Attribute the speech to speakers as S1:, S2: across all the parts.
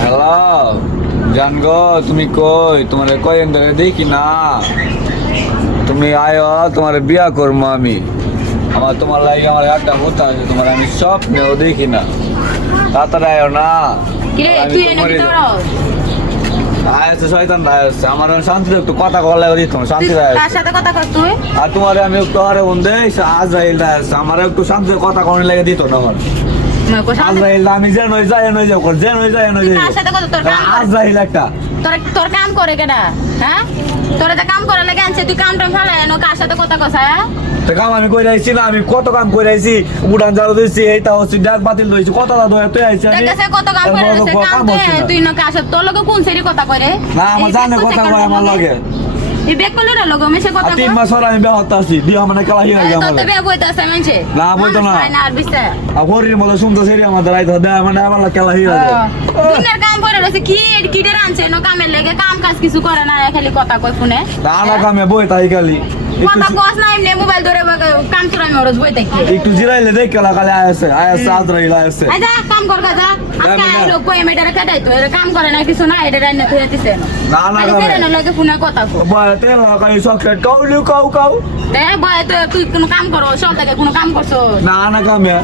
S1: Hello জান গো তুমি কই? তোমার কয়েন ধরে দেখি না। তুমি আয়ো তোমার বিয়া করব আমি। আমার তোমার লাগে আমার একটা হতা আছে তোমার আমি স্বপ্নেও দেখি না। তাড়াতাড়ি আয়ো না। আয়াসে শয়তান আয়াসে আমার শান্তি একটু কথা কলা দিত
S2: তুই
S1: শান্তি
S2: সাথে কথা তুই?
S1: আর তোমার আমি একটু হারে বন্ধে আজরাইল আয়াসে আমার একটু শান্তি কথা কনে লাগে দিত না আমার। আজরাইল আমি যে নই যাই নই যাও কর যে নই যাই নই যাই
S2: কার সাথে কথা তোর কাম।
S1: আজরাইল একটা।
S2: তোর তোর কাম করে কেডা হ্যাঁ? তোর তো কাম করে লাগে আনছে তুই কাম টাম ফেলাই এনো কার সাথে কথা কস হ্যাঁ?
S1: তো কাম আমি কই রাইছি না আমি কত কাম কই রাইছি উড়ান জাল দিছি এইটা হচ্ছে ডাক বাতিল হইছে কত দাদা তুই আইছি
S2: তোর
S1: আমি।
S2: কাছে কত কাম করে
S1: কোনো
S2: কাম দে। তুই না কার তোর লগে কোন সেরি কথা করে
S1: না আমার জানে কথা কয় আমার লগে।
S2: এই বেক করলে রে লগে মেশে কথা
S1: আর তিন মাস হল আমি বিয়া আছি বিয়া মানে খেলা হিয়া
S2: তোর
S1: আমার
S2: তো বিয়ে আছে মানছে
S1: না, বইতো না।
S2: না আর বিস্তার
S1: আর হরির শুনতে সেরি আমাদের আইতে দেয় মানে আমার খেলা হিয়া যায়
S2: দুনিয়ার কাম করে কি নো লেগে কাজ কিছু করে না খালি কথা কই ফোনে।
S1: না না কামে বই তাই খালি।
S2: কথা কস না এমনি মোবাইল ধরে কাম করে আমি ওরজ বই দেখি
S1: একটু জিরাইলে দেখ খেলা খালি আয়াসে আয়াসে আজরাইল আয়াসে
S2: আই যা কাম কর গা যা। আজকে
S1: না?
S2: আইলো কই মেটারে কাটাই তো এরা কাম করে না কিছু না এটা রান্না তুই দিছে।
S1: না না
S2: ফেরে না লগে ফোনে কথা কো
S1: বয় তেল খালি চকলেট কাউলিউ কাউ কাউ
S2: দে বয় তো তুই কোনো কাম করো সব থেকে কোনো কাম করছ।
S1: না না কামে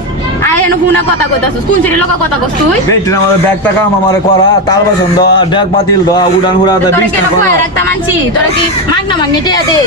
S2: আই এনে ফোনে কথা কইতাছস কোন সিরি লগে কথা কস তুই?
S1: বেটিন আমাদের ব্যাগটা কাম আমার করা তার বাসন দেওয়া ডেক বাতিল দেওয়া উড়ান উড়া দেওয়া
S2: তোরা কি
S1: করা
S2: তোরা কি মাগ না মাগনি টিয়া দে